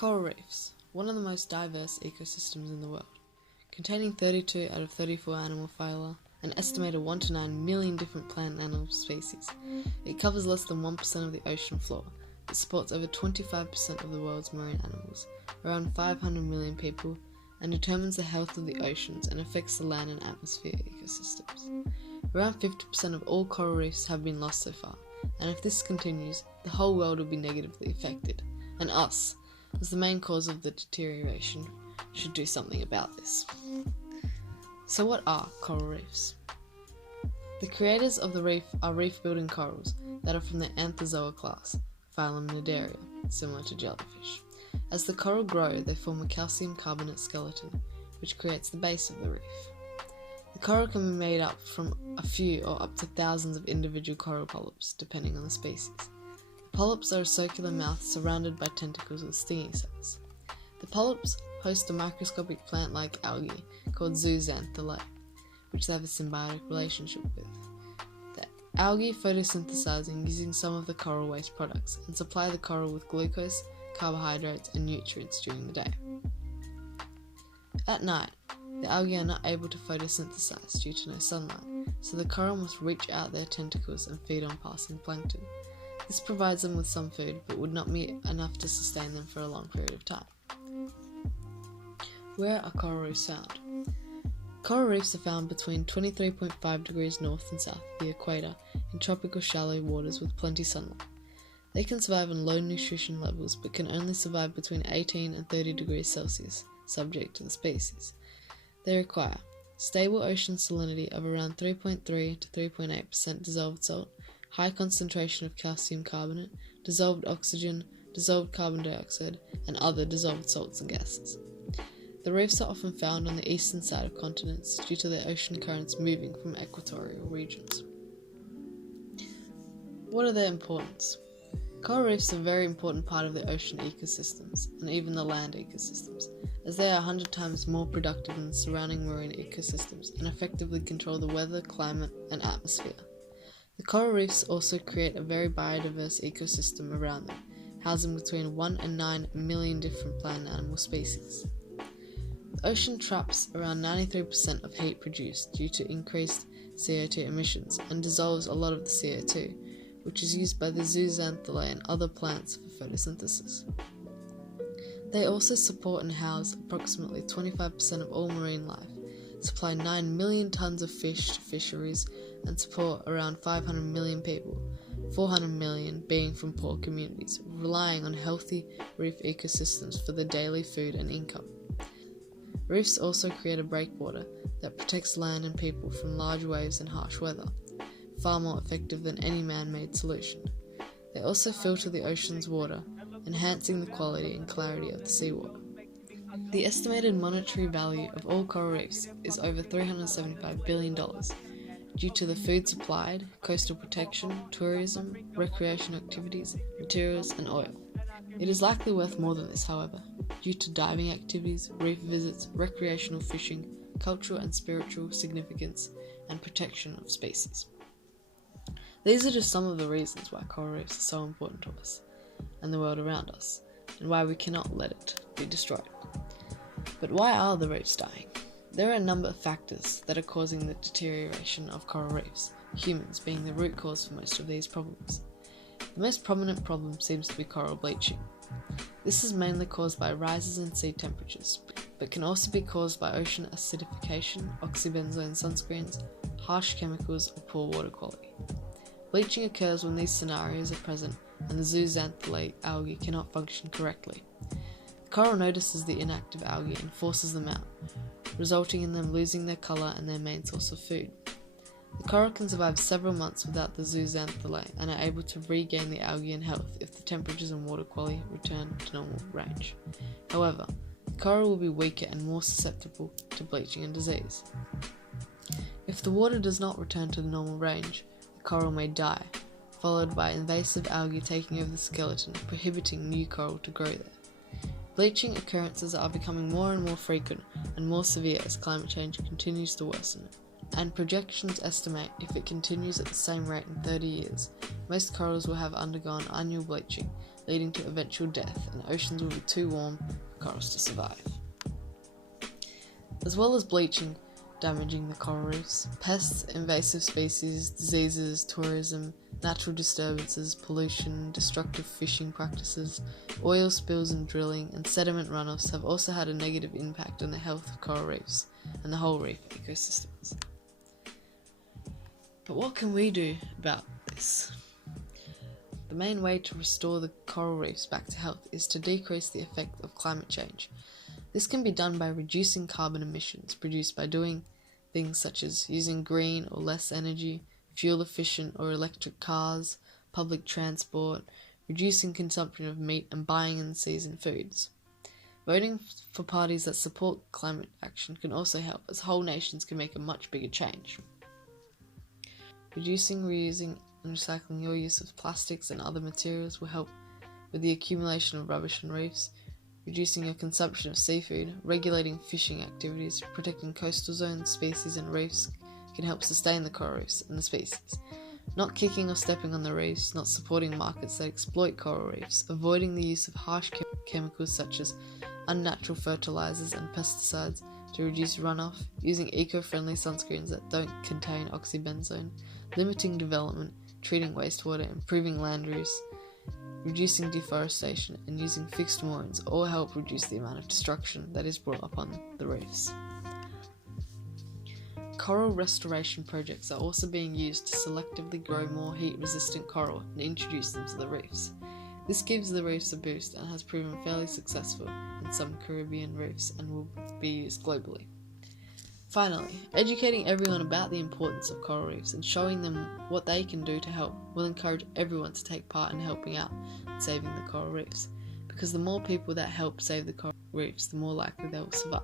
Coral reefs, one of the most diverse ecosystems in the world, containing 32 out of 34 animal phyla, an estimated 1 to 9 million different plant and animal species. It covers less than 1% of the ocean floor. It supports over 25% of the world's marine animals, around 500 million people, and determines the health of the oceans and affects the land and atmosphere ecosystems. Around 50% of all coral reefs have been lost so far, and if this continues, the whole world will be negatively affected, and us, as the main cause of the deterioration, should do something about this. So what are coral reefs? The creators of the reef are reef-building corals that are from the Anthozoa class, phylum Cnidaria, similar to jellyfish. As the coral grow, they form a calcium carbonate skeleton, which creates the base of the reef. The coral can be made up from a few or up to thousands of individual coral polyps, depending on the species. The polyps are a circular mouth surrounded by tentacles with stinging cells. The polyps host a microscopic plant-like algae called zooxanthellae, which they have a symbiotic relationship with. The algae photosynthesizing using some of the coral waste products and supply the coral with glucose, carbohydrates, and nutrients during the day. At night, the algae are not able to photosynthesize due to no sunlight, so the coral must reach out their tentacles and feed on passing plankton. This provides them with some food, but would not be enough to sustain them for a long period of time. Where are coral reefs found? Coral reefs are found between 23.5 degrees north and south of the equator in tropical shallow waters with plenty sunlight. They can survive on low nutrition levels but can only survive between 18 and 30 degrees Celsius, subject to the species. They require stable ocean salinity of around 3.3 to 3.8% dissolved salt, high concentration of calcium carbonate, dissolved oxygen, dissolved carbon dioxide, and other dissolved salts and gases. The reefs are often found on the eastern side of continents due to their ocean currents moving from equatorial regions. What are their importance? Coral reefs are a very important part of the ocean ecosystems, and even the land ecosystems, as they are 100 times more productive than the surrounding marine ecosystems and effectively control the weather, climate, and atmosphere. The coral reefs also create a very biodiverse ecosystem around them, housing between 1 and 9 million different plant and animal species. The ocean traps around 93% of heat produced due to increased CO2 emissions and dissolves a lot of the CO2, which is used by the zooxanthellae and other plants for photosynthesis. They also support and house approximately 25% of all marine life, supply 9 million tons of fish to fisheries, and support around 500 million people, 400 million being from poor communities, relying on healthy reef ecosystems for their daily food and income. Reefs also create a breakwater that protects land and people from large waves and harsh weather, far more effective than any man-made solution. They also filter the ocean's water, enhancing the quality and clarity of the seawater. The estimated monetary value of all coral reefs is over $375 billion due to the food supplied, coastal protection, tourism, recreation activities, materials, and oil. It is likely worth more than this, however, due to diving activities, reef visits, recreational fishing, cultural and spiritual significance, and protection of species. These are just some of the reasons why coral reefs are so important to us and the world around us, and why we cannot let it be destroyed. But why are the reefs dying? There are a number of factors that are causing the deterioration of coral reefs, humans being the root cause for most of these problems. The most prominent problem seems to be coral bleaching. This is mainly caused by rises in sea temperatures, but can also be caused by ocean acidification, oxybenzone sunscreens, harsh chemicals, or poor water quality. Bleaching occurs when these scenarios are present and the zooxanthellae algae cannot function correctly. The coral notices the inactive algae and forces them out, resulting in them losing their colour and their main source of food. The coral can survive several months without the zooxanthellae and are able to regain the algae and health if the temperatures and water quality return to normal range. However, the coral will be weaker and more susceptible to bleaching and disease. If the water does not return to the normal range, the coral may die, followed by invasive algae taking over the skeleton, prohibiting new coral to grow there. Bleaching occurrences are becoming more and more frequent and more severe as climate change continues to worsen. and projections estimate if it continues at the same rate in 30 years, most corals will have undergone annual bleaching, leading to eventual death, and oceans will be too warm for corals to survive. As well as bleaching damaging the coral reefs, pests, invasive species, diseases, tourism, natural disturbances, pollution, destructive fishing practices, oil spills and drilling, and sediment runoffs have also had a negative impact on the health of coral reefs and the whole reef ecosystems. But what can we do about this? The main way to restore the coral reefs back to health is to decrease the effect of climate change. This can be done by reducing carbon emissions produced by doing things such as using green or less energy, fuel-efficient or electric cars, public transport, reducing consumption of meat and buying in-season foods. Voting for parties that support climate action can also help, as whole nations can make a much bigger change. Reducing, reusing and recycling your use of plastics and other materials will help with the accumulation of rubbish on reefs. Reducing your consumption of seafood, regulating fishing activities, protecting coastal zones, species and reefs can help sustain the coral reefs and the species. Not kicking or stepping on the reefs, not supporting markets that exploit coral reefs, avoiding the use of harsh chemicals such as unnatural fertilizers and pesticides to reduce runoff, using eco-friendly sunscreens that don't contain oxybenzone, limiting development, treating wastewater, improving land use, reducing deforestation, and using fixed moorings all help reduce the amount of destruction that is brought upon the reefs. Coral restoration projects are also being used to selectively grow more heat-resistant coral and introduce them to the reefs. This gives the reefs a boost and has proven fairly successful in some Caribbean reefs and will be used globally. Finally, educating everyone about the importance of coral reefs and showing them what they can do to help will encourage everyone to take part in helping out and saving the coral reefs, because the more people that help save the coral reefs, the more likely they will survive.